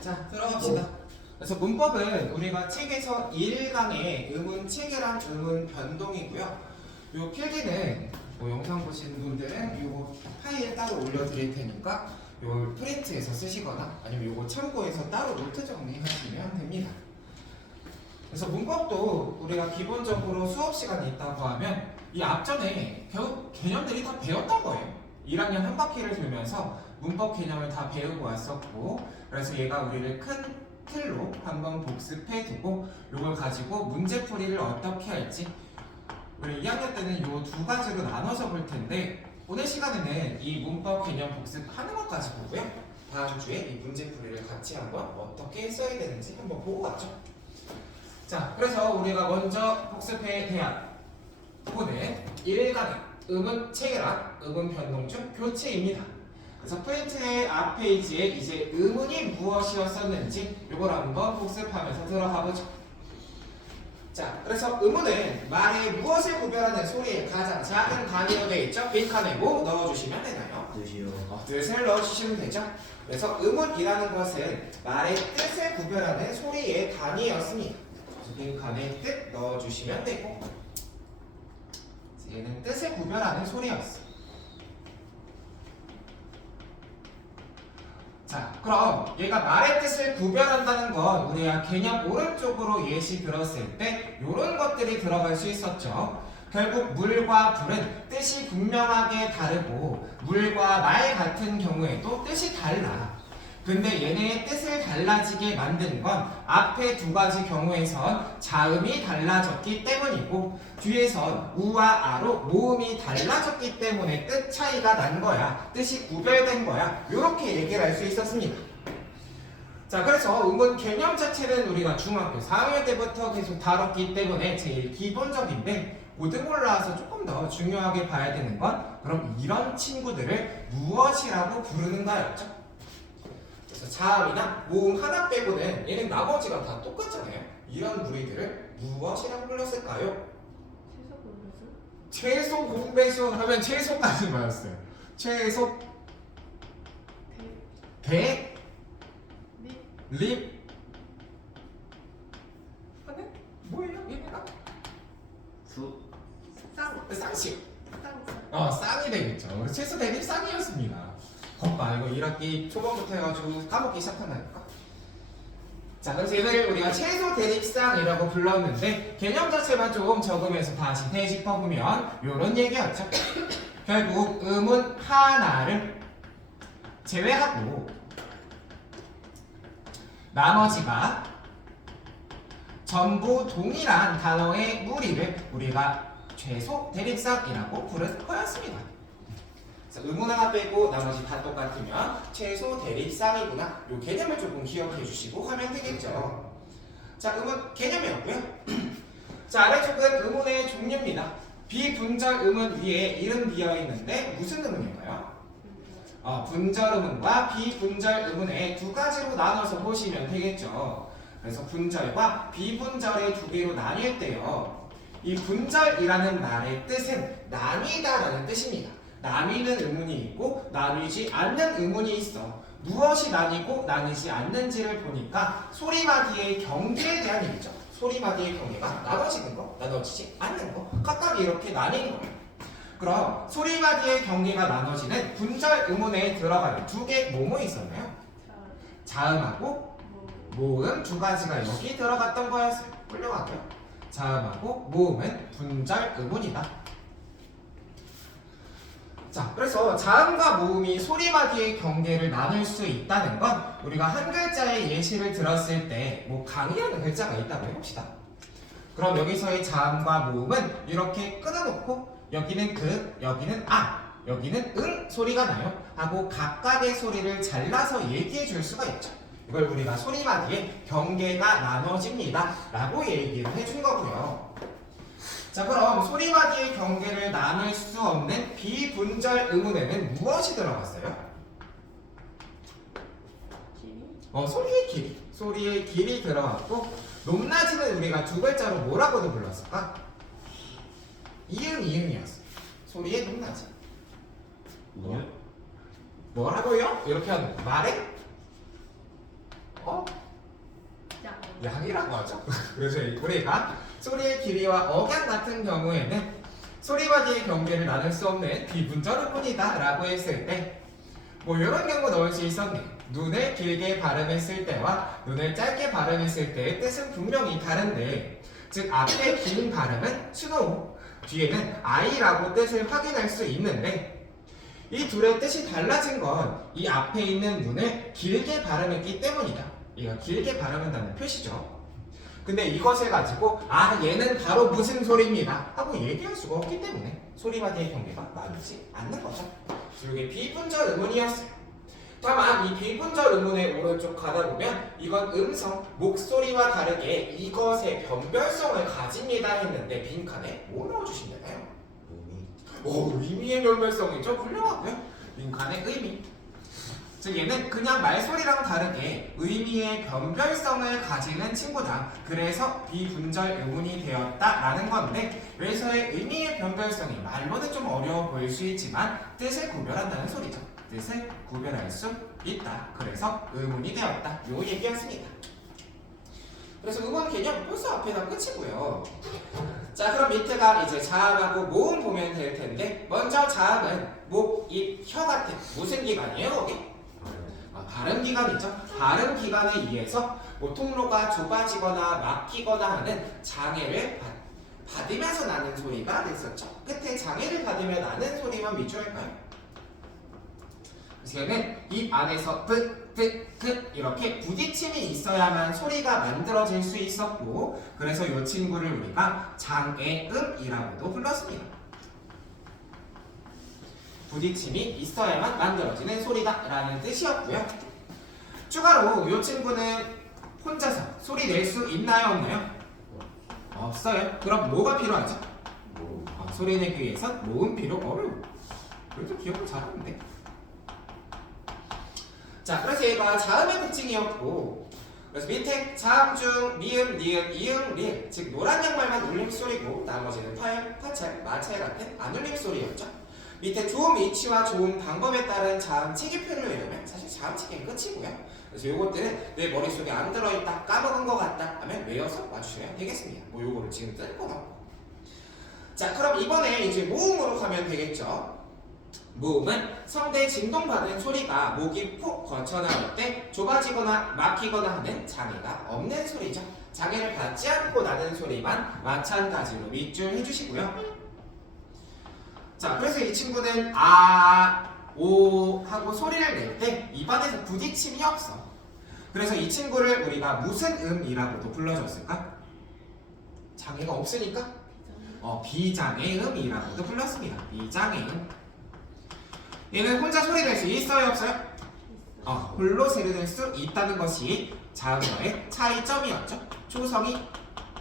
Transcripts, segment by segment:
자, 들어갑시다. 그래서 문법은 우리가 책에서 1강의 의문 체계랑 의문 변동이고요. 요 필기는 뭐 영상 보시는 분들은 요거 파일 따로 올려드릴 테니까 요 프린트해서 쓰시거나 아니면 요거 참고해서 따로 노트 정리하시면 됩니다. 그래서 문법도 우리가 기본적으로 수업 시간이 있다고 하면 이 앞전에 개념들이 다 배웠던 거예요. 1학년 한 바퀴를 돌면서 문법 개념을 다 배우고 왔었고, 그래서 얘가 우리를 큰 틀로 한번 복습해 두고 이걸 가지고 문제풀이를 어떻게 할지 우리 2학년 때는 요 두 가지로 나눠서 볼 텐데, 오늘 시간에는 이 문법 개념 복습하는 것까지 보고요. 다음 주에 이 문제풀이를 같이 한번 어떻게 써야 되는지 한번 보고 가죠. 자, 그래서 우리가 먼저 복습해야 대한 부분은 1강의 의문 체계랑 의문 변동 중 교체입니다. 그래서 프린트의 앞 페이지에 이제 의문이 무엇이었었는지 이걸 한번 복습하면서 들어가 보죠. 자, 그래서 의문은 말의 무엇을 구별하는 소리의 가장 작은 단위로 되어 있죠. 빈칸에 뭐 넣어주시면 되나요? 뜻이요. 뜻을 넣어주시면 되죠. 그래서 의문이라는 것은 말의 뜻을 구별하는 소리의 단위였습니다. 빈칸에 뜻 넣어주시면 되고, 얘는 뜻을 구별하는 소리였어. 자, 그럼 얘가 말의 뜻을 구별한다는 건 우리가 개념 오른쪽으로 예시 들었을 때 이런 것들이 들어갈 수 있었죠. 결국 물과 불은 뜻이 분명하게 다르고 물과 말 같은 경우에도 뜻이 달라. 근데 얘네의 뜻을 달라지게 만든 건 앞에 두 가지 경우에선 자음이 달라졌기 때문이고, 뒤에선 우와 아로 모음이 달라졌기 때문에 뜻 차이가 난 거야. 뜻이 구별된 거야. 이렇게 얘기를 할 수 있었습니다. 자, 그래서 의문 개념 자체는 우리가 중학교 4학년 때부터 계속 다뤘기 때문에 제일 기본적인데, 고등 올라와서 조금 더 중요하게 봐야 되는 건 그럼 이런 친구들을 무엇이라고 부르는가였죠. 자음이나 모음 하나 빼고는 얘는 나머지가 다 똑같잖아요. 이런 무리들을 무엇이라고 불렀을까요? 채소 공배수 하면 채소까지 맞았어요. 채소 대 립 하는 뭐예요? 얘네가 쌍식. 쌍이 되겠죠. 채소 대립 쌍이었습니다. 겉봐, 이거 1학기 초반부터 해가지고 까먹기 시작한다니까. 자, 그래서 얘를 우리가 채소 대립쌍이라고 불렀는데 개념 자체만 조금 적으면서 다시 되짚어보면 요런 얘기였죠. 결국 음은 하나를 제외하고 나머지가 전부 동일한 단어의 무리를 우리가 최소 대립쌍이라고 부를 거였습니다. 의문 하나 빼고 나머지 다 똑같으면 최소 대립쌍이구나. 요 개념을 조금 기억해 주시고 하면 되겠죠. 자, 의문 개념이었고요. 자, 아래쪽은 의문의 종류입니다. 비분절 의문 위에 이름 비어 있는데 무슨 의문일까요? 분절 의문과 비분절 의문의 두 가지로 나눠서 보시면 되겠죠. 그래서 분절과 비분절의 두 개로 나뉠 때요, 이 분절이라는 말의 뜻은 나뉘다라는 뜻입니다. 나뉘는 의문이 있고 나뉘지 않는 의문이 있어. 무엇이 나뉘고 나뉘지 않는지를 보니까 소리마디의 경계에 대한 얘기죠. 소리마디의 경계가 나눠지는 거, 나눠지지 않는 거, 각각 이렇게 나뉘는 거예요. 그럼 소리마디의 경계가 나눠지는 분절 의문에 들어가는 두 개 뭐뭐 있었나요? 자음하고 모음 두 가지가 여기 들어갔던 거였어요. 훌륭하고요. 자음하고 모음은 분절 의문이다. 자, 그래서 자음과 모음이 소리마디의 경계를 나눌 수 있다는 건 우리가 한 글자의 예시를 들었을 때 뭐 강이라는 글자가 있다고 해봅시다. 그럼 여기서의 자음과 모음은 이렇게 끊어놓고 여기는 그, 여기는 아, 여기는 응 소리가 나요 하고 각각의 소리를 잘라서 얘기해 줄 수가 있죠. 이걸 우리가 소리마디의 경계가 나눠집니다 라고 얘기를 해준 거고요. 자, 그럼 소리마디의 경계를 나눌 수 없는 비분절 의문에는 무엇이 들어갔어요? 소리의 길이. 소리의 길이 들어갔고, 높낮이는 우리가 두 글자로 뭐라고도 불렀을까? 이응이응이었어. 소리의 높낮이. 뭐라고요? 이렇게 하는 말에 양이라고 하죠. 그래서 우리가 소리의 길이와 억양 같은 경우에는 소리와 뒤의 경계를 나눌 수 없는 비분절 의문이다 라고 했을 때 뭐 이런 경우 넣을 수 있었네. 눈을 길게 발음했을 때와 눈을 짧게 발음했을 때의 뜻은 분명히 다른데, 즉 앞에 긴 발음은 스노우, 뒤에는 아이라고 뜻을 확인할 수 있는데, 이 둘의 뜻이 달라진 건 이 앞에 있는 눈을 길게 발음했기 때문이다. 이거 길게 발음한다는 표시죠. 근데 이것을 가지고 얘는 바로 무슨 소리입니다 하고 얘기할 수가 없기 때문에 소리와 뒤의 경계가 나누지 않는 거죠. 이게 비분절 의문이었어요. 다만 이 비분절 의문의 오른쪽 가다 보면 이건 음성, 목소리와 다르게 이것의 변별성을 가집니다 했는데 빈칸에 뭐 넣어주시면 되나요? 의미의 변별성이죠. 훌륭하고요. 빈칸의 의미. 즉 얘는 그냥 말소리랑 다르게 의미의 변별성을 가지는 친구다. 그래서 비분절 의문이 되었다라는 건데, 여기서의 의미의 변별성이 말로는 좀 어려워 보일 수 있지만 뜻을 구별한다는 소리죠. 뜻을 구별할 수 있다. 그래서 의문이 되었다. 요 얘기였습니다. 그래서 의문 개념 벌써 앞에다 끝이고요. 자, 그럼 밑에가 이제 자음하고 모음 보면 될 텐데, 먼저 자음은 목, 입, 혀 같은 무슨 기관이에요, 거기? 발음 기관이죠. 발음 기관에 의해서 통로가 좁아지거나 막히거나 하는 장애를 받으면서 나는 소리가 됐었죠. 끝에 장애를 받으며 나는 소리만 미주할까요? 그래서 얘는 입 안에서 뜩, 뜩, 뜩 이렇게 부딪힘이 있어야만 소리가 만들어질 수 있었고, 그래서 이 친구를 우리가 장애음이라고도 불렀습니다. 부딪힘이 있어야만 만들어지는 소리다 라는 뜻이었고요. 추가로 이 친구는 혼자서 소리 낼 수 있나요, 없나요? 없어요. 그럼 뭐가 필요하죠? 소리 내기 위해선 모음 필요 어려워. 그래도 기억을 잘하는데. 자, 그래서 얘가 자음의 특징이었고, 그래서 밑에 자음 중 미음, 니은, 이응, 리을, 즉 노란 양말만 울림소리고 나머지는 파열, 파찰, 마찰 같은 안 울림소리였죠. 밑에 좋은 위치와 좋은 방법에 따른 자음 체계표를 외우면 사실 자음 체계는 끝이고요. 그래서 요것들은 내 머릿속에 안 들어있다, 까먹은 것 같다 하면 외워서 와주셔야 되겠습니다. 뭐 요거를 지금 뜰 거나. 자, 그럼 이번에 이제 모음으로 가면 되겠죠. 모음은 성대 진동받은 소리가 목이 푹 거쳐나올 때 좁아지거나 막히거나 하는 장애가 없는 소리죠. 장애를 받지 않고 나는 소리만 마찬가지로 밑줄 해주시고요. 자, 그래서 이 친구는 오 하고 소리를 낼 때 입안에서 부딪힘이 없어. 그래서 이 친구를 우리가 무슨 음이라고도 불러줬을까? 장애가 없으니까 비장애음이라고도 불렀습니다. 비장애음. 얘는 혼자 소리 낼 수 있어요, 없어요? 홀로 소리 낼 수 있다는 것이 자음과의 차이점이었죠. 초성이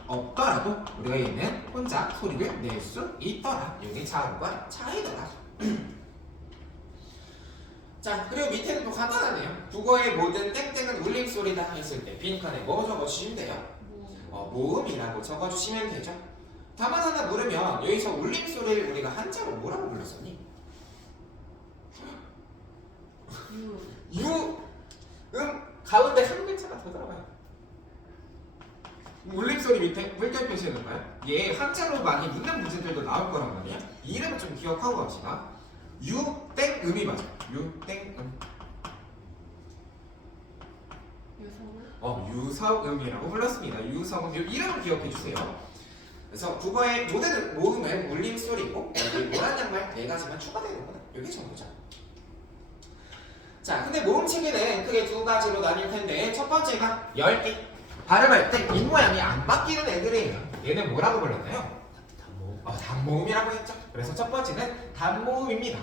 없더라도 우리가 얘는 혼자 소리를 낼 수 있더라. 이게 자음과 차이더라. 자, 그리고 밑에는 또 간단하네요. 국어의 모든 땡땡은 울림소리다 했을 때 빈칸에 뭐 적어주시면 돼요? 모음이라고 적어주시면 되죠. 다만 하나 물으면 여기서 울림소리를 우리가 한자로 뭐라고 불렀었니? 가운데 한 글자가 더 들어가요. 울림소리 밑에 물결 표시해놓을까요? 얘 한자로 많이 묻는 문제들도 나올 거란 말이야. 이 이름은 좀 기억하고 갑시다. 유땡음이 맞아. 유땡음. 유성음이라고 불렀습니다. 유성음. 이 이름을 기억해 주세요. 그래서 국어의 모든 모음은 울림소리고 여기 노란 양말 4가지만 추가되는 거다. 이게 전부죠. 자, 근데 모음 체계는 크게 2가지로 나뉠 텐데, 첫 번째가 10개. 발음할 때 입모양이 안 바뀌는 애들이에요. 얘는 뭐라고 불렀나요? 단모음이라고 했죠. 그래서 첫 번째는 단모음입니다.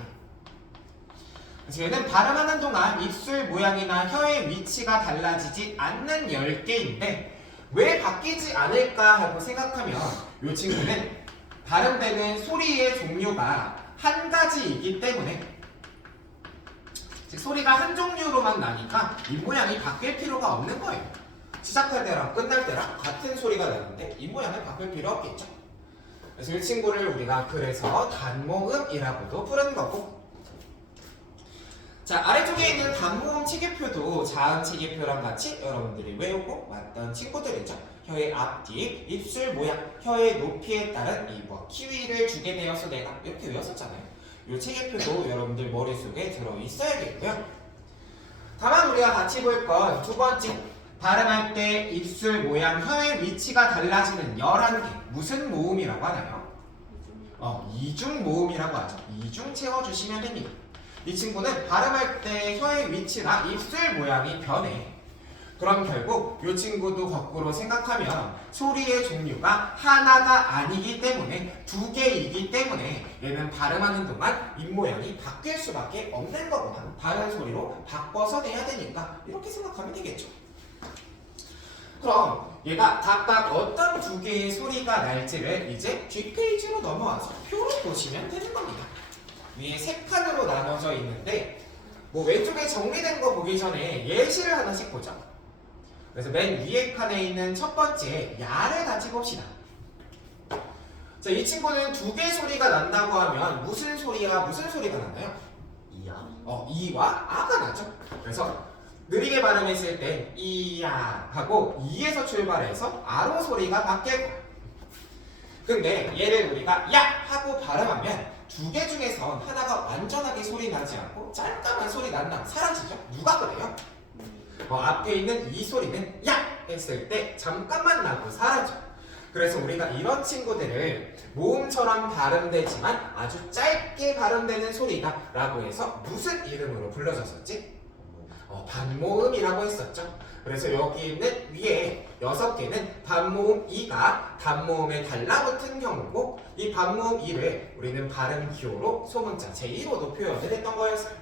그래서 얘는 발음하는 동안 입술 모양이나 혀의 위치가 달라지지 않는 10개인데 왜 바뀌지 않을까 하고 생각하면 이 친구는 발음되는 소리의 종류가 한 가지이기 때문에, 즉 소리가 한 종류로만 나니까 입모양이 바뀔 필요가 없는 거예요. 시작할 때랑 끝날 때랑 같은 소리가 나는데 입모양을 바꿀 필요 없겠죠. 그래서 이 친구를 우리가 그래서 단모음이라고도 부르는 거고. 자, 아래쪽에 있는 단모음 체계표도 자음 체계표랑 같이 여러분들이 외우고 왔던 친구들이죠. 혀의 앞뒤, 입술 모양, 혀의 높이에 따른 이 키위를 주게 되어서 내가 이렇게 외웠었잖아요. 이 체계표도 여러분들 머릿속에 들어있어야겠고요. 다만 우리가 같이 볼 건 두 번째, 발음할 때 입술 모양, 혀의 위치가 달라지는 11개. 무슨 모음이라고 하나요? 이중 모음이라고 하죠. 이중 채워주시면 됩니다. 이 친구는 발음할 때 혀의 위치나 입술 모양이 변해. 그럼 결국 이 친구도 거꾸로 생각하면 소리의 종류가 하나가 아니기 때문에 두 개이기 때문에 얘는 발음하는 동안 입모양이 바뀔 수밖에 없는 거구나. 다른 소리로 바꿔서 내야 되니까 이렇게 생각하면 되겠죠. 그럼 얘가 각각 어떤 두 개의 소리가 날지를 이제 뒷페이지로 넘어와서 표로 보시면 되는 겁니다. 위에 세 칸으로 나눠져 있는데 왼쪽에 정리된 거 보기 전에 예시를 하나씩 보죠. 그래서 맨 위에 칸에 있는 첫 번째 야를 같이 봅시다. 자, 이 친구는 두 개의 소리가 난다고 하면 무슨 소리와 무슨 소리가 나나요? 이야. 이와 아가 나죠. 그래서 느리게 발음했을 때 이야 하고 이에서 출발해서 아로 소리가 바뀌고, 근데 얘를 우리가 야 하고 발음하면 두 개 중에선 하나가 완전하게 소리 나지 않고 잠깐만 소리 난다 사라지죠. 누가 그래요? 앞에 있는 이 소리는 야 했을 때 잠깐만 나고 사라져. 그래서 우리가 이런 친구들을 모음처럼 발음되지만 아주 짧게 발음되는 소리다 라고 해서 무슨 이름으로 불러졌었지? 반모음이라고 했었죠. 그래서 여기 있는 위에 6개는 반모음 이가 단모음에 달라붙은 경우고, 이 반모음 이를 우리는 발음 기호로 소문자 제1호도 표현을 했던 거였어요.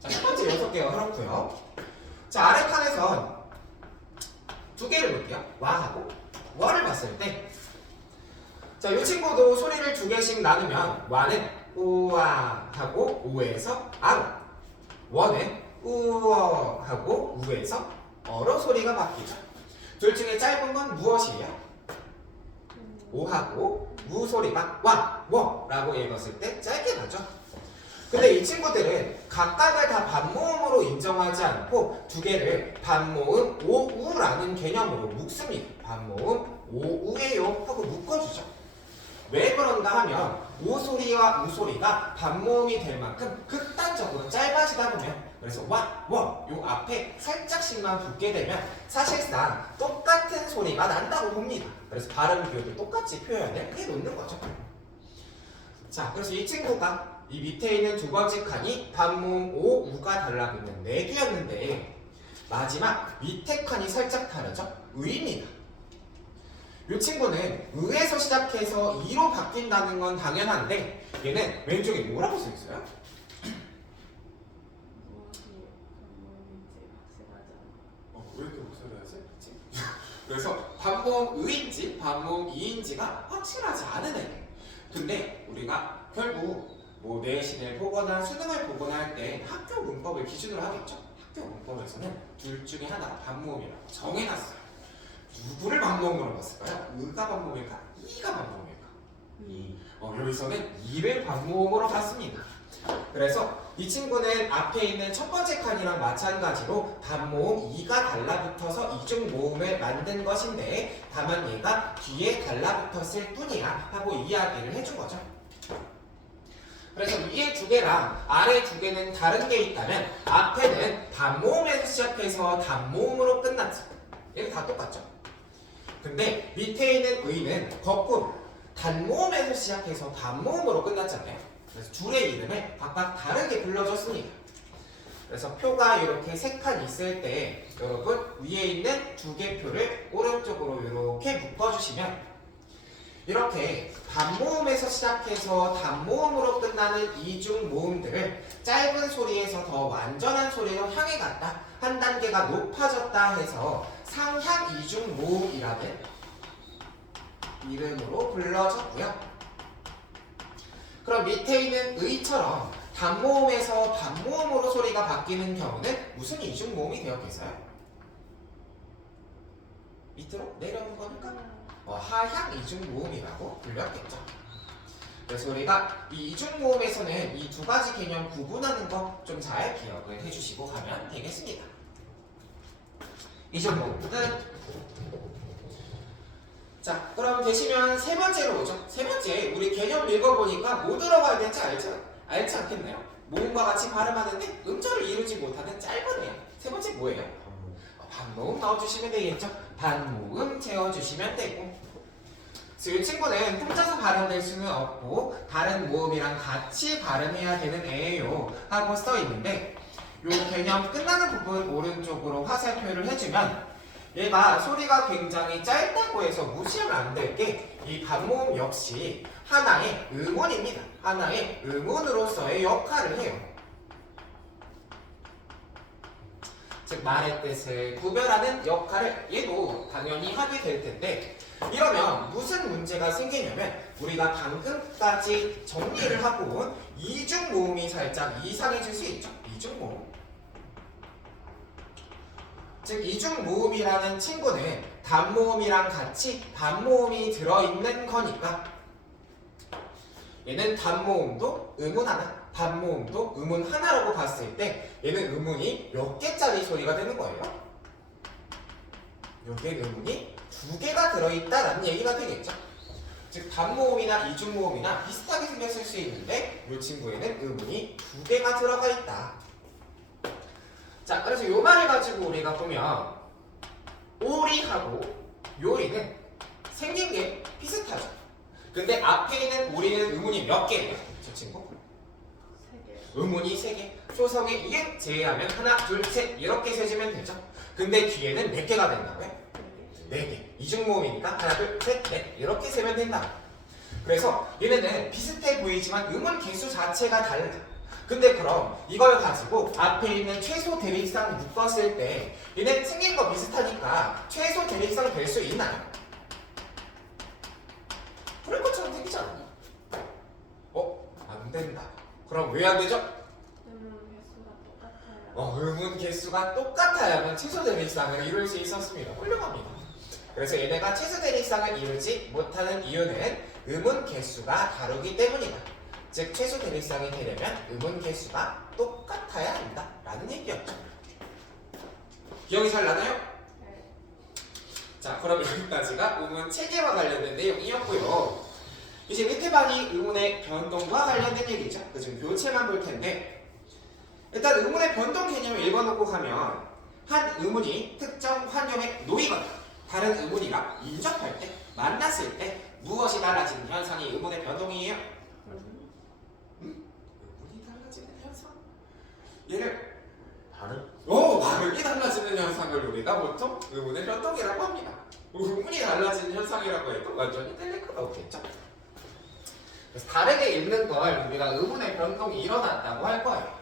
자, 첫 번째 6개가 그렇고요. 자, 아래 칸에선 두 개를 볼게요. 와하고 워를 봤을 때, 자, 이 친구도 소리를 두 개씩 나누면 와는 우와 하고 우에서 아로, 워는 우어 하고 우에서 어로 소리가 바뀌죠. 둘 중에 짧은 건 무엇이에요? 오하고 우 소리가 와, 워 라고 읽었을 때 짧게 나죠. 근데 이 친구들은 각각을 다 반모음으로 인정하지 않고 두 개를 반모음 오우라는 개념으로 묶습니다. 반모음 오우예요 하고 묶어주죠. 왜 그런가 하면 오 소리와 우 소리가 반모음이 될 만큼 극단적으로 짧아지다 보면, 그래서 와, 워 요 앞에 살짝씩만 붙게 되면 사실상 똑같은 소리가 난다고 봅니다. 그래서 발음 기호도 똑같이 표현을 해놓는 거죠. 자, 그래서 이 친구가 이 밑에 있는 두 번째 칸이 반모음 오, 우가 달라붙는 4개였는데 마지막 밑에 칸이 살짝 다르죠? 의입니다. 이 친구는 의에서 시작해서 이로 바뀐다는 건 당연한데 얘는 왼쪽에 뭐라고 써 있어요? 왜 이렇게 목소리가 세지? 그래서 반모음 의인지 반모음 이인지가 확실하지 않은 애. 근데 우리가 결국 내신을 보거나 수능을 보거나 할 때 학교 문법을 기준으로 하겠죠. 학교 문법에서는 둘 중에 하나가 반모음이라고 정해놨어요. 누구를 반모음으로 봤을까요? 의가 반모음일까? 이가 반모음일까? 여기서는 이를 반모음으로 봤습니다. 그래서 이 친구는 앞에 있는 첫 번째 칸이랑 마찬가지로 반모음 이가 달라붙어서 이중 모음을 만든 것인데 다만 얘가 뒤에 달라붙었을 뿐이야 하고 이야기를 해준 거죠. 그래서 위에 두 개랑 아래 두 개는 다른 게 있다면 앞에는 반모음에서 시작해서 단모음으로 끝났죠. 얘는 다 똑같죠. 근데 밑에 있는 의는 거꾸로 단모음에서 시작해서 단모음으로 끝났잖아요. 그래서 둘의 이름을 각각 다르게 불러줬습니다. 그래서 표가 이렇게 세 칸 있을 때 여러분 위에 있는 두 개 표를 오른쪽으로 이렇게 묶어주시면 이렇게 반모음에서 시작해서 단모음으로 끝나는 이중 모음들을 짧은 소리에서 더 완전한 소리로 향해 갔다, 한 단계가 높아졌다 해서 상향 이중 모음이라는 이름으로 불러졌고요. 그럼 밑에 있는 의처럼 단모음에서 반모음으로 소리가 바뀌는 경우는 무슨 이중 모음이 되었겠어요? 밑으로 내려오는 거니까 하향 이중 모음이라고 불렸겠죠. 그래서 우리가 이 이중모음에서는 이 두 가지 개념 구분하는 거 좀 잘 기억을 해주시고 가면 되겠습니다. 이중모음 끝. 자, 그럼 되시면 세 번째로 오죠. 세 번째, 우리 개념 읽어보니까 뭐 들어가야 될지 알지 않겠나요? 모음과 같이 발음하는데 음절을 이루지 못하는 짧은 애. 세 번째 뭐예요? 반모음 넣어주시면 되겠죠? 반모음 채워주시면 되고. 그래서 이 친구는 혼자서 발음될 수는 없고 다른 모음이랑 같이 발음해야 되는 애예요 하고 써있는데 요 개념 끝나는 부분 오른쪽으로 화살표를 해주면 얘가 소리가 굉장히 짧다고 해서 무시하면 안 될 게 이 반모음 역시 하나의 음운입니다. 하나의 음운으로서의 역할을 해요. 즉 말의 뜻을 구별하는 역할을 얘도 당연히 하게 될 텐데 이러면 무슨 문제가 생기냐면 우리가 방금까지 정리를 하고 온 이중모음이 살짝 이상해질 수 있죠. 이중모음. 즉 이중모음이라는 친구는 단모음이랑 같이 반모음이 들어있는 거니까 얘는 단모음도 음운 하나, 반모음도 음운 하나라고 봤을 때 얘는 음운이 몇 개짜리 소리가 되는 거예요? 여기에 음운이 두 개가 들어있다라는 얘기가 되겠죠. 즉 단모음이나 이중모음이나 비슷하게 생겼을 수 있는데 이 친구에는 음운이 두 개가 들어가 있다. 자, 그래서 요 말을 가지고 우리가 보면 오리하고 요리는 생긴 게 비슷하죠. 근데 앞에 있는 오리는 음운이 몇 개예요? 저 친구? 3개. 음운이 3개. 초성에 이응 제외하면 하나, 둘, 셋 이렇게 세주면 되죠. 근데 뒤에는 몇 개가 된다고요? 4개. 이중모음이니까 하나, 둘, 셋, 넷 이렇게 세면 된다. 그래서 얘네는 비슷해 보이지만 음운 개수 자체가 달라. 근데 그럼 이걸 가지고 앞에 있는 최소 대립상 묶었을 때 얘네 생긴 거 비슷하니까 최소 대립상 될 수 있나요? 그럴 것처럼 생기지 않나요? 안 된다. 그럼 왜 안 되죠? 음운 개수가 똑같아요. 음운 개수가 똑같아야만 최소 대립상을 이룰 수 있었습니다. 훌륭합니다. 그래서 얘네가 최소 대립상을 이루지 못하는 이유는 음운 개수가 다르기 때문이다. 즉 최소 대립상이 되려면 음운 개수가 똑같아야 한다 라는 얘기였죠. 기억이 잘 나나요? 네. 자, 그럼 여기까지가 음운 체계와 관련된 내용이었고요. 이제 밑에 방이 음운의 변동과 관련된 얘기죠. 그중 교체만 볼 텐데 일단 음운의 변동 개념을 읽어놓고 가면 한 음운이 특정 환경에 놓이거나 다른 음운이랑 인접할 때, 만났을 때 무엇이 달라지는 현상이 음운의 변동이에요? 음운이 달라지는 현상? 얘를 발음이 달라지는 현상을 우리가 보통 음운의 변동이라고 합니다. 음운이 달라지는 현상이라고 해도 완전히 틀릴 건 없겠죠? 그래서 다르게 읽는 걸 우리가 음운의 변동이 일어났다고 할 거예요.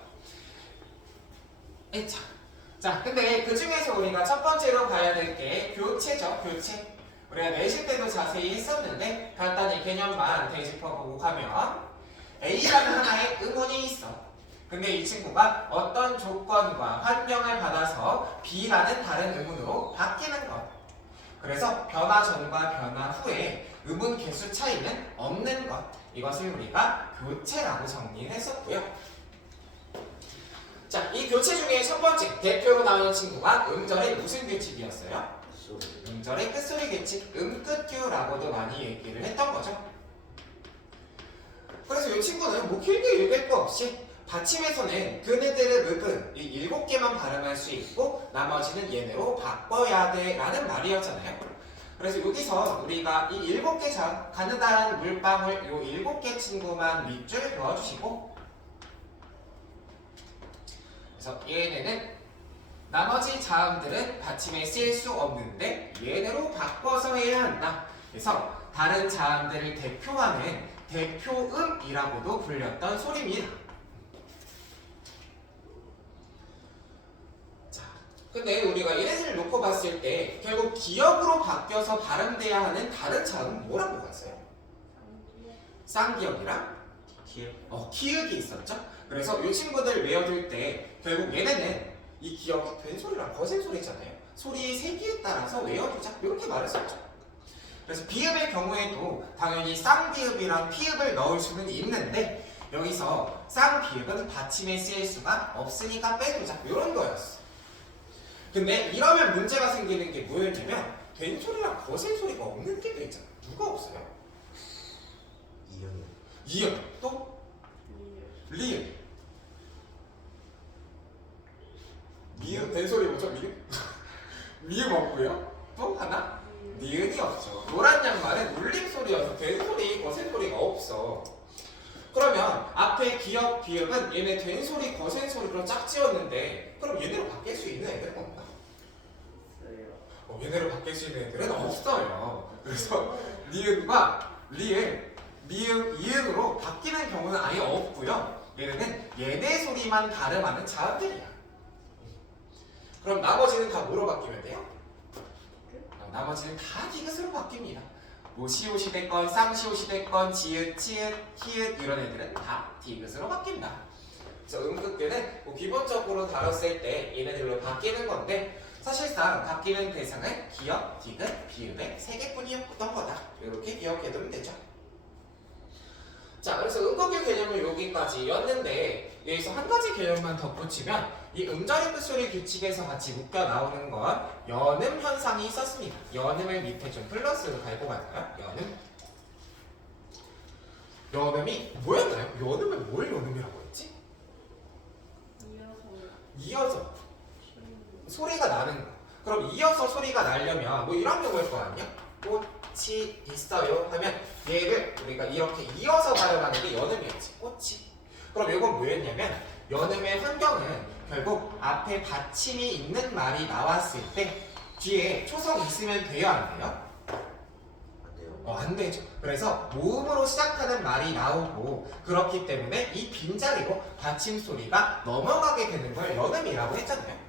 자, 근데 그 중에서 우리가 첫 번째로 봐야 될 게 교체죠, 교체. 우리가 내실 때도 자세히 했었는데 간단히 개념만 되짚어보고 가면 A라는 하나의 음운이 있어. 근데 이 친구가 어떤 조건과 환경을 받아서 B라는 다른 음운으로 바뀌는 것. 그래서 변화 전과 변화 후에 음운 개수 차이는 없는 것. 이것을 우리가 교체라고 정리했었고요. 자, 이 교체 중에 첫 번째 대표로 나오는 친구가 음절의 무슨 규칙이었어요? 음절의 끝소리 규칙, 음끝규라고도 많이 얘기를 했던 거죠. 그래서 이 친구는 뭐 길게 읽을 거 없이 받침에서는 그네들의 읍은 이 7개만 발음할 수 있고 나머지는 얘네로 바꿔야 돼 라는 말이었잖아요. 그래서 여기서 우리가 이 7개 가느다란 물방울 이 7개 친구만 밑줄 그어주시고 그래서 얘네는 나머지 자음들은 받침에 쓰일 수 없는데 얘네로 바꿔서 해야 한다. 그래서 다른 자음들을 대표하는 대표음이라고도 불렸던 소리입니다. 자, 근데 우리가 얘네들을 놓고 봤을 때 결국 기역으로 바뀌어서 발음돼야 하는 다른 자음은 뭐라고 봤어요? 쌍기역이랑 키읔이 있었죠? 그래서 이 친구들 외워둘 때 결국 얘네는 이 기역이 된 소리랑 거센 소리잖아요. 소리의 세기에 따라서 외워두자 이렇게 말했었죠. 그래서 비읍의 경우에도 당연히 쌍비읍이랑 피읍을 넣을 수는 있는데 여기서 쌍비읍은 받침에 쓰일 수가 없으니까 빼두자 이런 거였어. 근데 이러면 문제가 생기는 게 뭐였냐면 된소리랑 거센소리가 없는 게도 있잖아. 누가 없어요? 이응이요. 이응 또 리을. 미음 된소리 뭐죠? 미음? 미음 없고요. 또 하나 니은이 없죠. 노란 양말은 울림소리여서 된소리 거센소리가 없어. 그러면 앞에 기역 비읍은 얘네 된소리 거센소리로 짝지었는데 그럼 얘네로 바뀔 수 있는 애들은 없나? 얘네로 바뀔 수 있는 애들은 없어요. 그래서 니은과 리을, 미음, 이응으로 바뀌는 경우는 아예 없고요. 얘네는 얘네 소리만 발음하는 자음들이야. 그럼 나머지는 다 뭐로 바뀌면 돼요? 나머지는 다 디귿으로 바뀝니다. 뭐 시옷이 됐건 쌍시옷이 됐건 지읒, 치읒, 히읗 이런 애들은 다 디귿으로 바뀐다. 그래서 음극계는 뭐 기본적으로 다뤘을 때 얘네들로 바뀌는 건데 사실상 바뀌는 대상은 기역, 디귿, 비읍의 3개뿐이었던 거다. 이렇게 기억해두면 되죠. 자, 그래서 음극계 개념은 여기까지였는데 여기서 한 가지 개념만 덧붙이면 이 음절의 끝소리 규칙에서 같이 묶여 나오는 건 연음 현상이 있었습니다. 연음을 밑에 좀 플러스로 달고 갈까요? 연음. 연음이 뭐였나요? 연음은 뭘 연음이라고 했지? 이어서 소리가 나는 거. 그럼 이어서 소리가 나려면 뭐 이런 경우일 거 아니야? 꽃이 있어요 하면 얘를 우리가 이렇게 이어서 발음하는 게 연음이었지. 꽃이. 그럼 이건 뭐였냐면 연음의 환경은 결국 앞에 받침이 있는 말이 나왔을 때 뒤에 초성 있으면 돼요 안 돼요? 안 돼요. 안 되죠. 그래서 모음으로 시작하는 말이 나오고 그렇기 때문에 이 빈자리로 받침 소리가 넘어가게 되는 걸 연음이라고 했잖아요.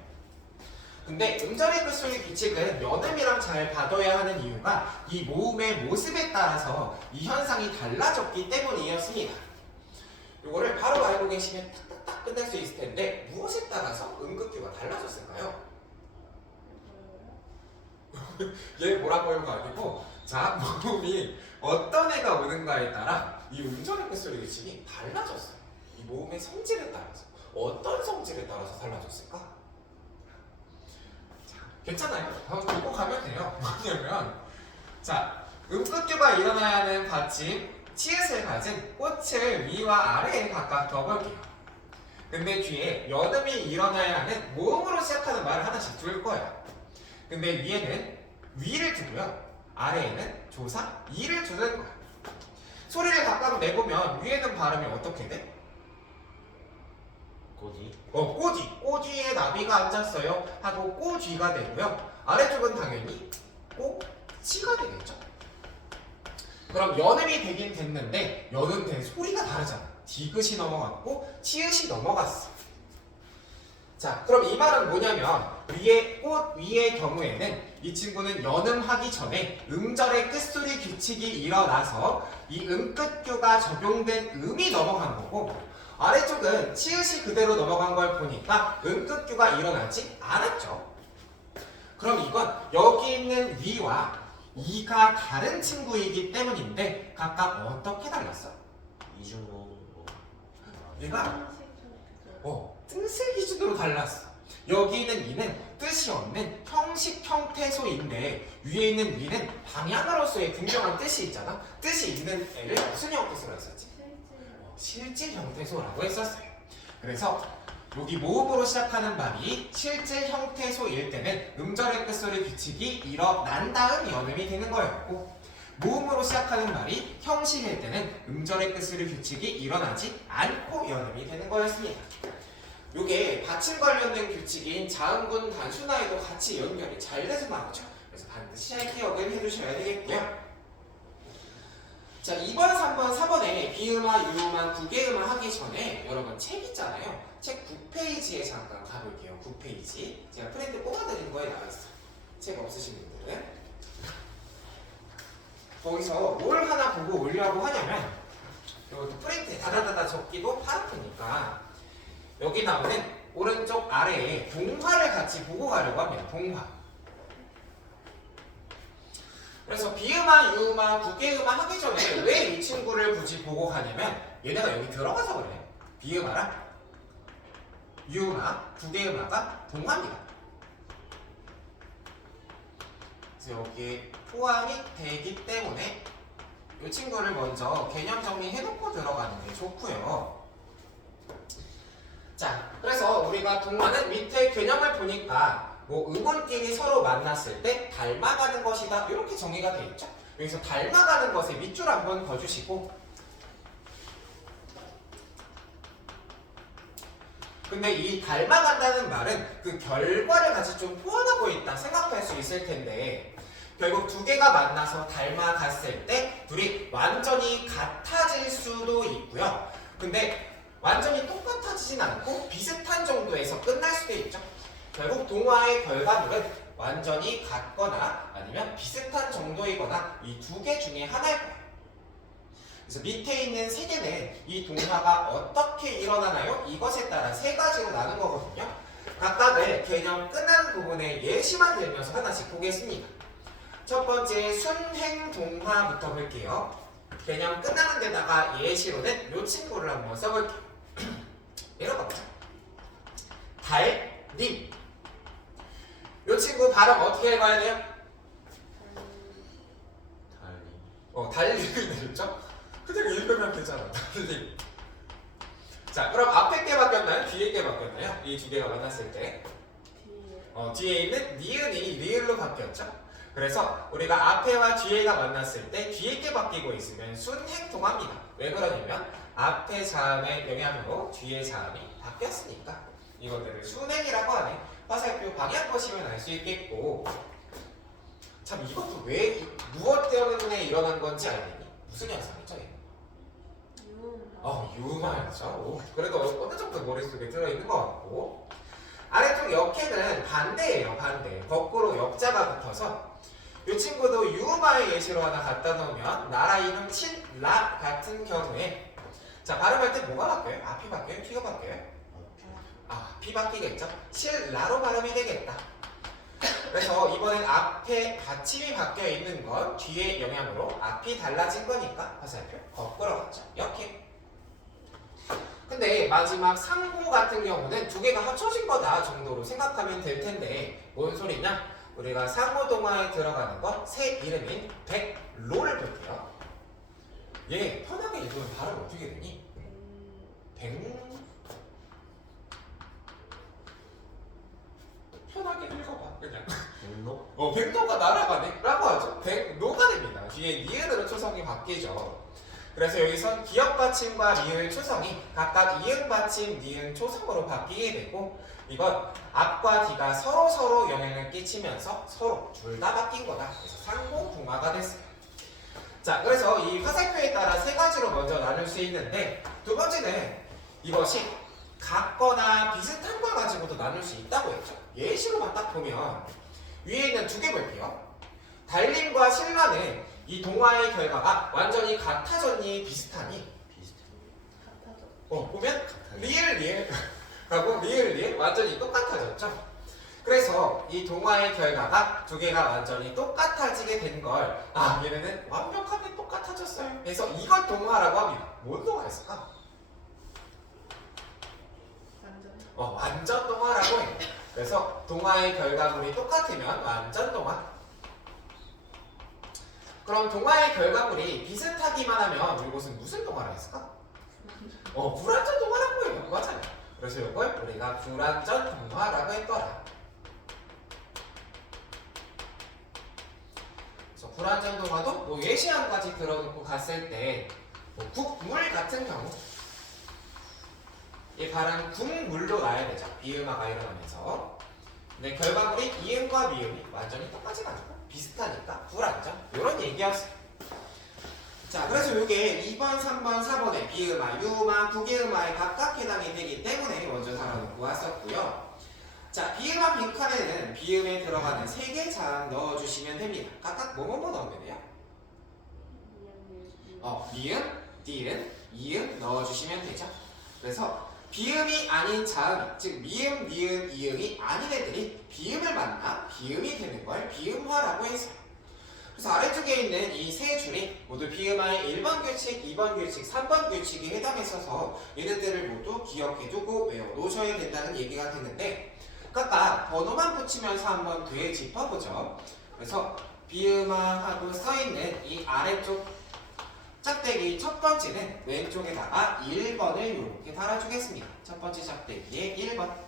근데 음절의 끝소리 규칙은 연음이랑 잘 봐둬야 하는 이유가 이 모음의 모습에 따라서 이 현상이 달라졌기 때문이었습니다. 이거를 바로 알고 계시면 딱 끝낼 수 있을 텐데 무엇에 따라서 음극규가 달라졌을까요? 얘 뭐라고요가 아니고 자 모음이 어떤 애가 오는가에 따라 이 음절의 끝소리 규칙이 달라졌어요. 이 모음의 성질에 따라서 어떤 성질에 따라서 달라졌을까? 자, 괜찮아요. 한번 듣고 가면 돼요. 뭐냐면 자 음극규가 일어나야 하는 받침 치읓을 가진 꽃을 위와 아래에 각각 둬볼게요. 근데 뒤에 연음이 일어나야 하는 모음으로 시작하는 말을 하나씩 둘 거예요. 근데 위에는 위를 두고요. 아래에는 조사, 이를 두는 거예요. 소리를 각각 내보면 위에는 발음이 어떻게 돼? 꼬지. 꼬지. 꼬지에 나비가 앉았어요. 하고 꼬쥐가 되고요. 아래쪽은 당연히 꼬치가 되겠죠. 그럼 연음이 되긴 됐는데 연음된 소리가 다르잖아. 디귿이 넘어갔고 치읓이 넘어갔어. 자, 그럼 이 말은 뭐냐면 위에 꽃 위의 경우에는 이 친구는 연음하기 전에 음절의 끝소리 규칙이 일어나서 이 음끝교가 적용된 음이 넘어간 거고 아래쪽은 치읓이 그대로 넘어간 걸 보니까 음끝교가 일어나지 않았죠. 그럼 이건 여기 있는 위와 이가 다른 친구이기 때문인데 각각 어떻게 달랐어? 이중공 뭐. 얘가 뜻의 기준으로 달랐어. 여기 있는 이는 뜻이 없는 형식 형태소인데 위에 있는 위는 방향으로서의 분명한 뜻이 있잖아. 뜻이 있는 애를 무슨 형태소라고 했었지? 실질 형태소라고 했었어요. 그래서 여기 모음으로 시작하는 말이 실질 형태소일 때는 음절의 끝소리 규칙이 일어난 다음 연음이 되는 거였고 모음으로 시작하는 말이 형식일 때는 음절의 끝소리 규칙이 일어나지 않고 연음이 되는 거였습니다. 요게 받침 관련된 규칙인 자음군 단순화에도 같이 연결이 잘 돼서 나오죠. 그래서 반드시 잘 기억을 해두셔야 되겠고요. 자, 2번, 3번, 4번에 비음화, 유음화, 구개음화 하기 전에 여러분 책 있잖아요. 책 9페이지에 잠깐 가볼게요. 9페이지. 제가 프린트 뽑아드린 거에 나와있어요. 책 없으신 분들은. 거기서 뭘 하나 보고 오려고 하냐면 이것도 프린트에 다다다다 적기도 파랗으니까 여기 나오는 오른쪽 아래에 동화를 같이 보고 가려고 합니다. 동화. 그래서 비음아, 유음아, 부계음아 하기 전에 왜 이 친구를 굳이 보고 가냐면 얘네가 여기 들어가서 그래. 비음아랑 유음아, 부계음아가 동화입니다. 그래서 여기에 포함이 되기 때문에 이 친구를 먼저 개념 정리해놓고 들어가는 게 좋고요. 자, 그래서 우리가 동화는 밑에 개념을 보니까 뭐 음운끼리 서로 만났을 때 닮아가는 것이다 이렇게 정의가 되어 있죠. 여기서 닮아가는 것에 밑줄 한번 그어주시고, 근데 이 닮아간다는 말은 그 결과를 같이 좀 포함하고 있다 생각할 수 있을 텐데, 결국 두 개가 만나서 닮아갔을 때 둘이 완전히 같아질 수도 있고요. 근데 완전히 똑같아지진 않고 비슷한 정도에서 끝날 수도 있죠. 결국 동화의 결과물은 완전히 같거나 아니면 비슷한 정도이거나 이 두 개 중에 하나일 거예요. 그래서 밑에 있는 세 개는 이 동화가 어떻게 일어나나요? 이것에 따라 세 가지로 나눈 거거든요. 각각의 개념 끝나는 부분에 예시만 들면서 하나씩 보겠습니다. 첫 번째 순행동화부터 볼게요. 개념 끝나는 데다가 예시로는 이 친구를 한번 써볼게요. 이런 겁니다. 달님. 이 친구 발음 어떻게 읽어야 돼요? 달님이 되겠죠? 그냥 읽으면 되잖아. 달님. 자, 그럼 앞에 게 바뀌었나요? 뒤에 게 바뀌었나요? 이 두 개가 만났을 때 뒤에 있는 니은이 리을로 바뀌었죠? 그래서 우리가 앞에와 뒤에가 만났을 때 뒤에 게 바뀌고 있으면 순행동화입니다. 왜 그러냐면 앞에 자음의 영향으로 뒤에 자음이 바뀌었으니까 이것들을 순행이라고 하네. 화살표 방향 보시면 알 수 있겠고, 참 이것도 왜 무엇 때문에 일어난 건지 알겠니? 무슨 현상이죠? 유마였죠. 그래도 어느 정도 머릿속에 들어있는 것 같고, 아래쪽 역해는 반대예요. 반대. 거꾸로 역자가 붙어서 이 친구도 유마의 예시로 하나 갖다 놓으면 나라 이름 칠라 같은 경우에 자, 발음할 때 뭐가 바뀌어요? 앞이 바뀌어요? 뒤가 바뀌어요? 피 바뀌겠죠? 칠라로 발음이 되겠다. 그래서 이번엔 앞에 받침이 바뀌어 있는 건 뒤의 영향으로 앞이 달라진 거니까 화살표 거꾸로 갔죠. 이렇게. 근데 마지막 상고 같은 경우는 두 개가 합쳐진 거다 정도로 생각하면 될 텐데 뭔 소리냐? 우리가 상호 동화에 들어가는 것 새 이름인 백로를 볼게요. 얘 편하게 읽으면 발음 어떻게 되니? 편하게 읽어봐 그냥. 백로? 백로가 날아가네 라고 하죠. 백로가 됩니다. 뒤에 니은으로 초성이 바뀌죠. 그래서 여기선 기역 받침과 리을 초성이 각각 이응 받침, 니은 초성으로 바뀌게 되고, 이건 앞과 뒤가 서로 영향을 끼치면서 서로 둘 다 바뀐 거다. 그래서 상호동화가 됐어요. 자, 그래서 이 화살표에 따라 세 가지로 먼저 나눌 수 있는데, 두 번째는 이것이 같거나 비슷한 걸 가지고도 나눌 수 있다고 했죠. 예시로만 딱 보면 위에 있는 두 개 볼게요. 달님과 신라는 이 동화의 결과가 완전히 같아졌니 비슷하니? 같아져. 보면 리을 하고 리을 완전히 똑같아졌죠. 그래서 이 동화의 결과가 두 개가 완전히 똑같아지게 된 걸 얘네는 완벽하게 똑같아졌어요. 그래서 이걸 동화라고 합니다. 뭔 동화였을까? 완전 동화라고 해요. 그래서 동화의 결과물이 똑같으면 완전 동화. 그럼 동화의 결과물이 비슷하기만 하면 이것은 무슨 동화라 했을까? 불완전 동화라고 해요. 맞아요. 그래서 이걸 우리가 불완전 동화라고 했더라. 그래서 불완전 동화도 뭐 예시 한 가지 들어놓고 갔을 때 국물 같은 경우 이 발음 국물로 나야 되죠. 비음화가 일어나면서. 근데 결과물이 이음과 미음이 완전히 똑같진 않고 비슷하니까 불완전 이런 얘기였어요. 자, 그래서 이게 2번, 3번, 4번에 비음화, 유음화, 부기음화에 각각 해당이 되기 때문에 먼저 달아놓고 왔었고요. 자, 비음화 빈칸에는 비음에 들어가는 3개 자음 넣어주시면 됩니다. 각각 뭐뭐뭐 넣으면 돼요? 미음, 디은, 이음 넣어주시면 되죠. 그래서 비음이 아닌 자음, 즉 미음, 니은, 이음이 아닌 애들이 비음을 만나 비음이 되는 걸 비음화라고 했어요. 그래서 아래쪽에 있는 이 세 줄이 모두 비음화의 1번 규칙, 2번 규칙, 3번 규칙에 해당했어서 얘네들을 모두 기억해두고 외워놓으셔야 된다는 얘기가 되는데 아까 번호만 붙이면서 한번 뒤에 짚어보죠. 그래서 비음화하고 써있는 이 아래쪽 짝대기 첫 번째는 왼쪽에다가 1번을 이렇게 달아주겠습니다. 첫 번째 짝대기에 1번.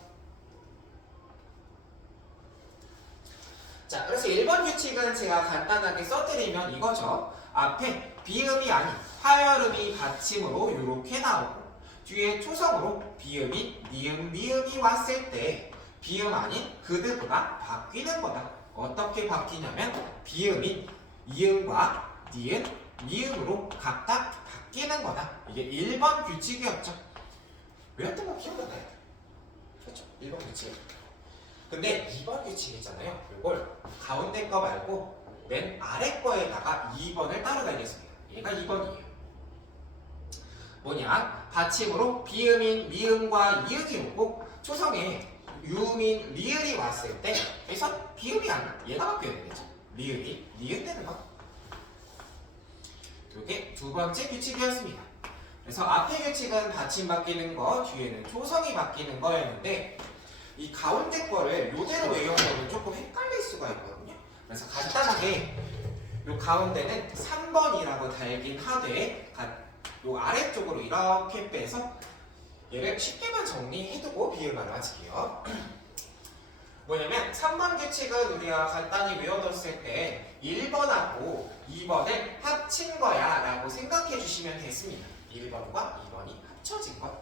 자, 그래서 1번 규칙은 제가 간단하게 써드리면 이거죠. 앞에 비음이 아닌 화열음이 받침으로 이렇게 나오고 뒤에 초성으로 비음이 니은, 미음이 왔을 때 비음 아닌 그드브가 바뀌는 거다. 어떻게 바뀌냐면 비음이 이음과 니은, 미음으로 각각 바뀌는 거다. 이게 1번 규칙이었죠. 외웠던 거 기억나나요? 그렇죠. 1번 규칙. 근데 2번 규칙 있잖아요. 이걸 가운데 거 말고 맨 아래 거에다가 2번을 따로 달겠습니다. 얘가 2번이에요. 뭐냐? 받침으로 비음인 미음과 이음이 오고 초성에 유음인 리을이 왔을 때 여기서 비음이 아니라 얘가 바뀌어야 되겠죠. 리을이 니은 되는 거. 이게 두 번째 규칙이었습니다. 그래서 앞에 규칙은 받침 바뀌는 거, 뒤에는 초성이 바뀌는 거였는데 이 가운데 거를 이대로 외우면 조금 헷갈릴 수가 있거든요. 그래서 간단하게 이 가운데는 3번이라고 달긴 하되 이 아래쪽으로 이렇게 빼서 얘를 쉽게만 정리해두고 비음화를 하실게요. 뭐냐면 3번 규칙은 우리가 간단히 외워뒀을 때 1번하고 2번을 합친 거야 라고 생각해 주시면 됐습니다. 1번과 2번이 합쳐진 것.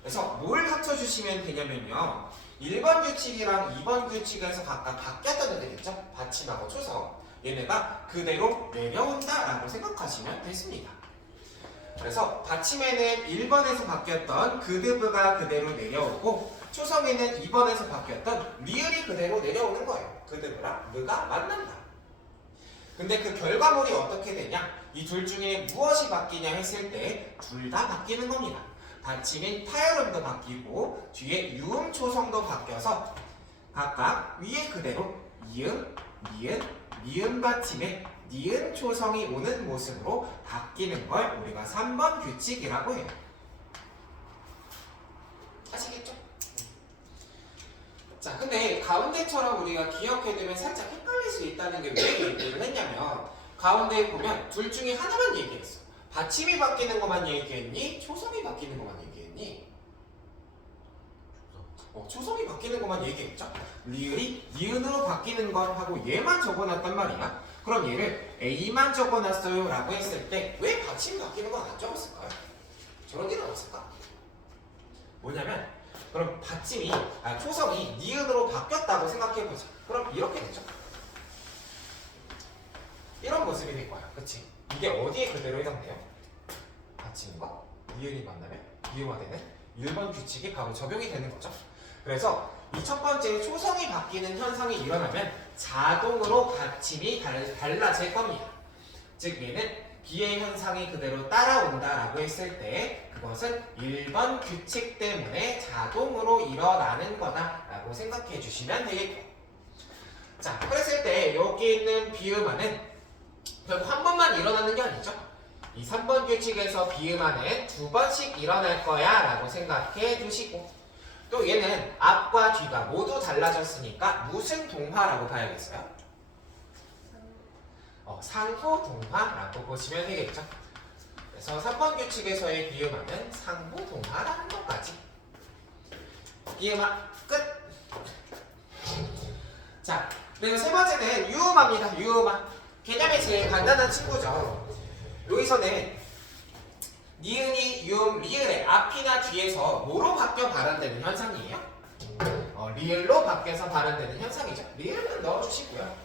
그래서 뭘 합쳐주시면 되냐면요. 1번 규칙이랑 2번 규칙에서 각각 바뀌었던 애들 있죠? 받침하고 초성. 얘네가 그대로 내려온다 라고 생각하시면 됐습니다. 그래서 받침에는 1번에서 바뀌었던 그드브가 그대로 내려오고 초성에는 2번에서 바뀌었던 리을이 그대로 내려오는 거예요. 그드브랑 느가 만난다. 근데 그 결과물이 어떻게 되냐? 이 둘 중에 무엇이 바뀌냐 했을 때 둘 다 바뀌는 겁니다. 받침인 파열음도 바뀌고 뒤에 유음 초성도 바뀌어서 각각 위에 그대로 이음, 미음, 미음 받침에 니은 초성이 오는 모습으로 바뀌는 걸 우리가 3번 규칙이라고 해요. 아시겠죠? 자, 근데 가운데처럼 우리가 기억해두면 살짝 헷갈릴 수 있다는 게 왜 얘기를 했냐면 가운데에 보면 둘 중에 하나만 얘기했어. 받침이 바뀌는 것만 얘기했니? 초성이 바뀌는 것만 얘기했니? 초성이 바뀌는 것만 얘기했죠? 리을이 니은으로 바뀌는 걸 하고 얘만 적어놨단 말이야. 그럼 얘를 A만 적어놨어요 라고 했을 때 왜 받침이 바뀌는 건 안 적었을까요? 저런 일은 없을까? 뭐냐면 그럼 받침이 초성이 니은으로 바뀌었다고 생각해보자. 그럼 이렇게 되죠. 이런 모습이 될 거야. 그치? 이게 어디에 그대로 해당돼요? 받침과 니은이 만나면 미음화되는 1번 규칙이 바로 적용이 되는 거죠. 그래서 이 첫 번째 초성이 바뀌는 현상이 일어나면 자동으로 받침이 달라질 겁니다. 즉 얘는 비의 현상이 그대로 따라온다라고 했을 때 그것은 1번 규칙 때문에 자동으로 일어나는 거다라고 생각해 주시면 되겠고, 자, 그랬을 때 여기 있는 비음화는 결국 한 번만 일어나는 게 아니죠. 이 3번 규칙에서 비음화는 2번씩 일어날 거야 라고 생각해 두시고, 또 얘는 앞과 뒤가 모두 달라졌으니까 무슨 동화라고 봐야겠어요? 상호 동화라고 보시면 되겠죠. 그래서 3번 규칙에서의 비음화는 상호 동화라는 것까지. 비음화 끝. 자, 그리고 세 번째는 유음화입니다. 유음화. 개념이 제일 간단한 친구죠. 여기서는 니은이 유음, 리을의 앞이나 뒤에서 뭐로 바뀌어 발음되는 현상이에요? 리을로 바뀌어서 발음되는 현상이죠. 리을은 넣어주시고요.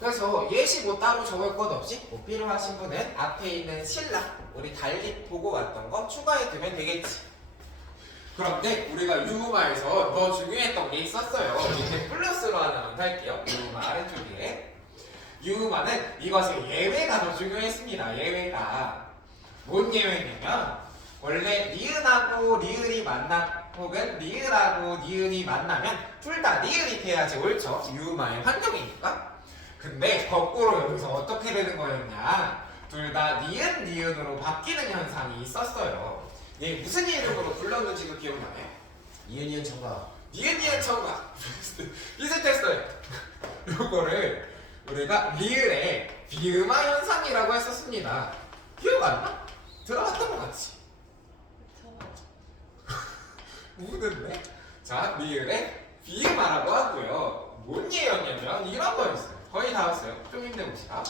그래서 예시 뭐 따로 적을 것 없이 뭐 필요하신 분은 앞에 있는 신라, 우리 달리 보고 왔던 거 추가해두면 되겠지. 그런데 우리가 유음화에서 더 중요했던 게 있었어요. 이렇게 플러스로 하나만 할게요. 유음화 아래쪽에. 유음화는 이것의 예외가 더 중요했습니다. 예외가. 뭔 예외냐면 원래 니은하고 리을이 혹은 리을하고 니은이 만나면 둘 다 리을이 돼야지 옳죠. 유음화의 환경이니까. 근데 거꾸로 여기서 어떻게 되는 거였냐? 둘 다 니은 니은으로 바뀌는 현상이 있었어요. 얘 무슨 이름으로 불렀는지도 기억나요? 이은이은 정답. 니은 니은 청각 비슷했어요. 요거를 우리가 리을의 비음화 현상이라고 했었습니다. 기억 안 나? 들어봤던 것 같지? 우는데? 자, 리을의 비음화라고 하고요. 뭔 예였냐면 이런 거였어요. 거의 다 왔어요. 좀 힘내봅시다.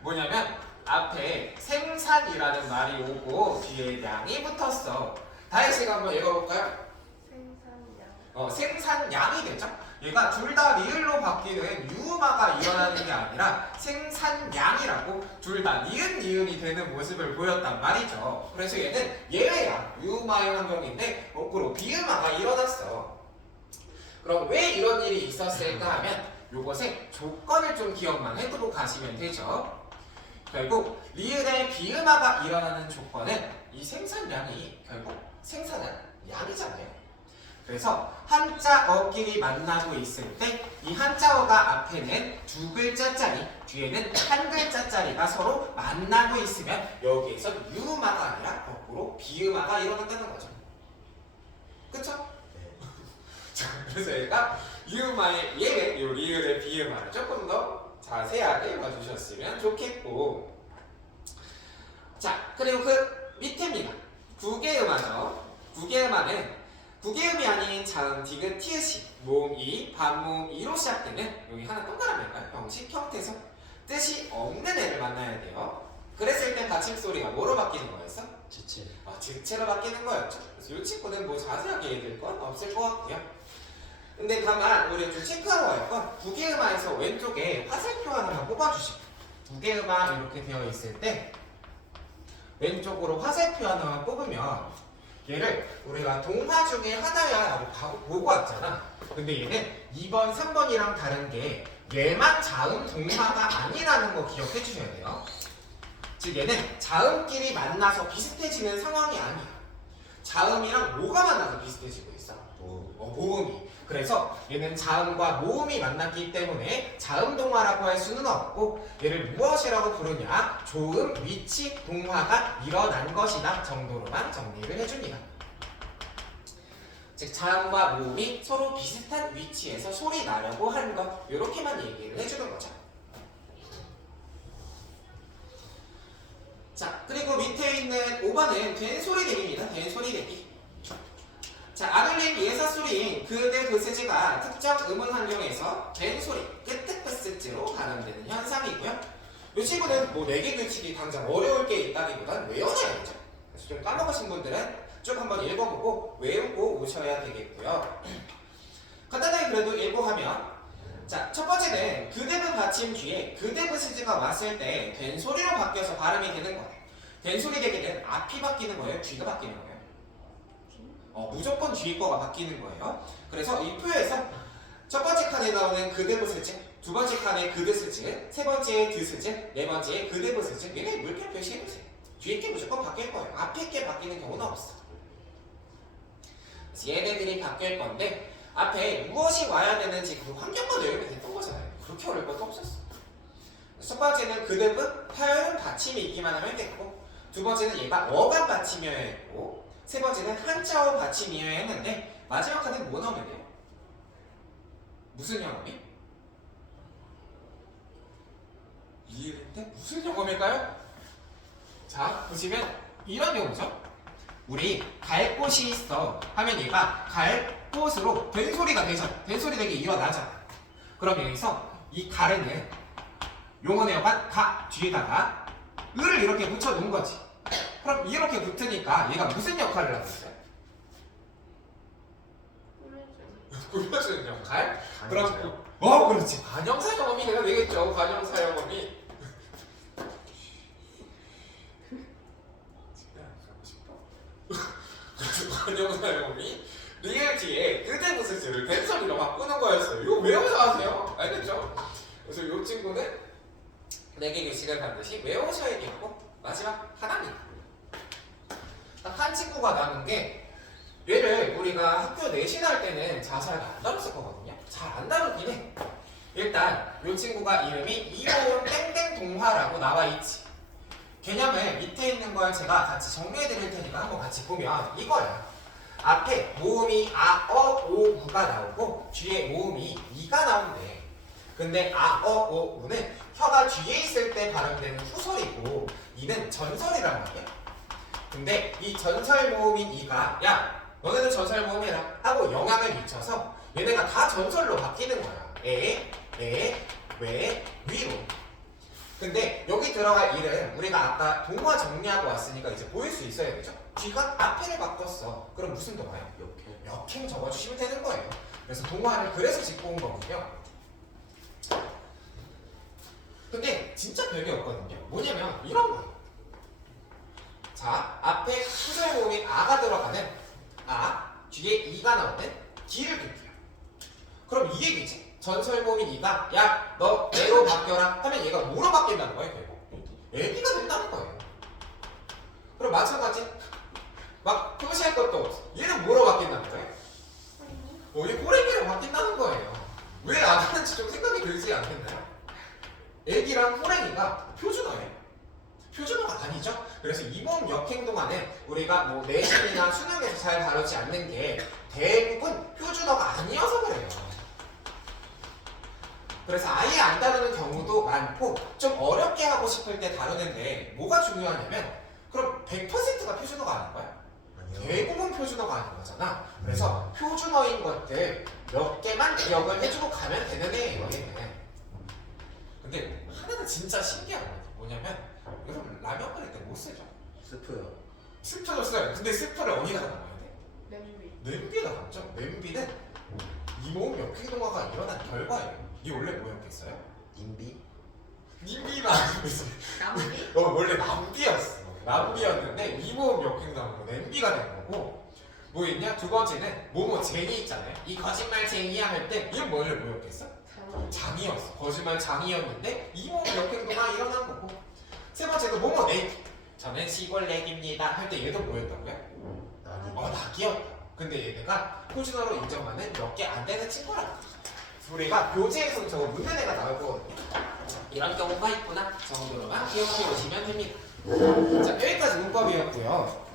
뭐냐면 앞에 생산이라는 말이 오고 뒤에 양이 붙었어. 다혜씨가 한번 읽어볼까요? 생산량. 생산량이 되죠? 얘가 둘 다 리을로 바뀌는 유음화가 일어나는 게 아니라 생산량이라고 둘 다 니은 니은이 되는 모습을 보였단 말이죠. 그래서 얘는 예외야. 유음화의 환경인데 거꾸로 비음화가 일어났어. 그럼 왜 이런 일이 있었을까 하면 요것의 조건을 좀 기억만 해두고 가시면 되죠. 결국 리을의 비음화가 일어나는 조건은 이 생산량이 결국 생산한 양이잖아요. 그래서 한자어끼리 만나고 있을 때 이 한자어가 앞에는 두 글자짜리, 뒤에는 한 글자짜리가 서로 만나고 있으면 여기에서 유음화가 아니라 거꾸로 비음화가 일어난다는 거죠. 그쵸? 자, 그래서 얘가 유음화의 예외, 요 리을의 비음화를 조금 더 자세하게 봐주셨으면 좋겠고. 자, 그리고 그 밑에입니다. 구개음화죠. 구개음화는 구개음이 아닌 자음, 디귿, 티읕이 모음 이, 반모음 이로 시작되는 여기 하나 동그라미일까요? 형식, 형태서 뜻이 없는 애를 만나야 돼요. 그랬을 때 받침 소리가 뭐로 바뀌는 거였어? 지체. 즉체로 바뀌는 거였죠. 그래서 이 친구는 뭐 자세하게 얘기할 건 없을 것 같고요. 근데 다만 우리 좀 체크하고 갈 건 구개음화에서 왼쪽에 화살표 하나만 뽑아주시고 구개음화 이렇게 되어 있을 때 왼쪽으로 화살표 하나만 뽑으면 얘를 우리가 동화 중에 하나야 라고 보고 왔잖아. 근데 얘는 2번, 3번이랑 다른 게 얘만 자음 동화가 아니라는 거 기억해 주셔야 돼요. 즉 얘는 자음끼리 만나서 비슷해지는 상황이 아니야. 자음이랑 뭐가 만나서 비슷해지고 있어? 모음이. 그래서 얘는 자음과 모음이 만났기 때문에 자음 동화라고 할 수는 없고 얘를 무엇이라고 부르냐? 조음, 위치, 동화가 일어난 것이다 정도로만 정리를 해줍니다. 즉 자음과 모음이 서로 비슷한 위치에서 소리 나려고 하는 것 이렇게만 얘기를 해주는 거죠. 자, 그리고 밑에 있는 5번은 된소리대기입니다. 된소리대기. 자, 아들림 예사소리인 그대 그스지가 특정 음운 환경에서 된소리 끄뜨끄스지로 발음되는 현상이고요. 이 친구는 뭐 4개 규칙이 당장 어려울 게 있다기보단 외워놔야죠. 그래서 좀 까먹으신 분들은 쭉 한번 읽어보고 외우고 오셔야 되겠고요. 간단하게 그래도 읽고 하면 자, 첫 번째는 그대브 받침 뒤에 그대브 스지가 왔을 때 된소리로 바뀌어서 발음이 되는 거예요. 된소리 되기는 앞이 바뀌는 거예요? 뒤가 바뀌는 거예요? 무조건 뒤 거가 바뀌는 거예요. 그래서 이 표에서 첫 번째 칸에 나오는 그대브 스지, 두 번째 칸에 그드 스지, 세 번째에 드 스지, 네 번째에 그대브 스지 얘네 물결 표시해주세요. 뒤에 게 무조건 바뀔 거예요. 앞에 게 바뀌는 경우는 없어. 그래서 얘네들이 바뀔 건데 앞에 무엇이 와야 되는지 그 환경만 외우면 됐던 거잖아요. 그렇게 어려울 것도 없었어. 첫 번째는 그대브 파열음 받침이 있기만 하면 됐고, 두 번째는 얘가 어감 받침이어야 했고, 세 번째는 한자어 받침이어야 했는데 마지막 칸은 뭐 나오면 돼요? 무슨 영어이? 리을인데 무슨 영어일까요? 자, 보시면 이런 경우죠. 우리 갈 곳이 있어 하면 얘가 갈 곳으로 된소리가 되죠. 된소리 되게 일어나죠. 그럼 여기서 이 갈에는 용언의 어간 가 뒤에다가 을을 이렇게 붙여 놓은 거지. 그럼 이렇게 붙으니까 얘가 무슨 역할을 하고 있어요? 꾸며주는 역할? 그럼 그렇지. 관형사 영어이 내가 되겠죠. 관형사 영어이. 관형사 영어이 리을 뒤에 그대 부스지를 된소리로 바꾸는 거였어요. 이거 외워서 하세요. 알겠죠? 그래서 이 친구는 4개 규칙을 반드시 외우셔야겠고 마지막 하나입니다. 딱 한 친구가 남은 게 얘를 우리가 학교 내신 할 때는 자세하게 안 다뤘을 거거든요. 잘 안 다루긴 해. 일단 이 친구가 이름이 이모음 땡땡 동화라고 나와 있지. 개념을 밑에 있는 걸 제가 같이 정리해 드릴 테니까 한번 같이 보면 이거야. 앞에 모음이 아, 어, 오, 우가 나오고 뒤에 모음이 이가 나온대. 근데 아, 어, 오, 우는 혀가 뒤에 있을 때 발음되는 후설이고 이는 전설이란 말이야. 근데 이 전설 모음인 이가 야 너네는 전설 모음해라 하고 영향을 미쳐서 얘네가 다 전설로 바뀌는 거야. 왜, 위로. 근데 여기 들어갈 일은 우리가 아까 동화 정리하고 왔으니까 이제 보일 수 있어야 되죠. 뒤가 앞에를 바꿨어. 그럼 무슨 동화야? 역행 적어주시면 되는 거예요. 그래서 동화를 그래서 짚고 온 거군요. 근데 진짜 별게 없거든요. 뭐냐면 이런 거예요. 자, 앞에 후절 모음인 아가 들어가는 아, 뒤에 이가 나오는 기를 듣기야. 그럼 이 얘기지. 전설 모음인 이가 야, 너 애로 바뀌어라 하면 얘가 뭐로 바뀐다는 거예요, 결국? 애기가 된다는 거예요. 그럼 마찬가지 막 표시할 것도 없어. 얘는 뭐로 바뀐다는 거예요? 얘 호랭이로 바뀐다는 거예요. 왜 아가는지 좀 생각이 들지 않겠나요? 애기랑 호랭이가 표준어예요. 표준어가 아니죠? 그래서 이번 역행 동안은 우리가 뭐 내신이나 수능에서 잘 다루지 않는 게 대부분 표준어가 아니어서 그래요. 그래서 아예 안 다루는 경우도 많고 좀 어렵게 하고 싶을 때 다루는데 뭐가 중요하냐면 그럼 100%가 표준어가 아닌 거야? 대부분 표준어가 아닌 거잖아. 그래서 표준어인 것들 몇 개만 기억을 해주고 가면 되는 애예요. 얘는. 근데 하나는 진짜 신기한 거 같아. 뭐냐면 여러분 라면 끓일 때 뭐 쓰죠? 스프요. 스프를 써요. 근데 스프를 어디다가 담아야 돼? 냄비. 냄비에다 담죠. 냄비는 이모음 역행동화가 일어난 결과예요. 이 원래 뭐였겠어요? 님비? 님비가 아니었어. 나무비? 원래 남비였어. 남비였는데 이모음 역행동화로 냄비가 된 거고 뭐 있냐? 두 번째는 뭐뭐 쟁이 있잖아요. 이 거짓말 쟁이야 할 때 이건 원래 뭐였겠어? 장이었어. 거짓말 장이었는데 이모음 역행동화 일어난 거고 세 번째도 뭐뭐 내기. 저는 시골 내기입니다 할 때 얘도 뭐였다고요? 낙이었다. 근데 얘네가 표준어로 인정받는 몇 개 안 되는 친구라. 우리가 교재에서는 저거 문제내가 나오고 이런 경우가 있구나 정도로만 기억해 오시면 됩니다. 자, 여기까지 문법이었고요.